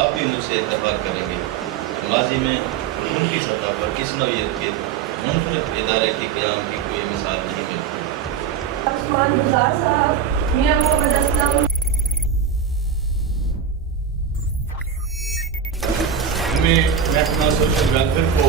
आप भी मुझसे इत्तफाक करेंगे। माजी में उनकी सतह पर किस नौयत के मुनफरद इदारे के क़याम की कोई मिसाल नहीं मिलती। उस्मान गुजार साहब, मियां मोहम्मद असलम। हमें महकमा सोशल वेलफेयर को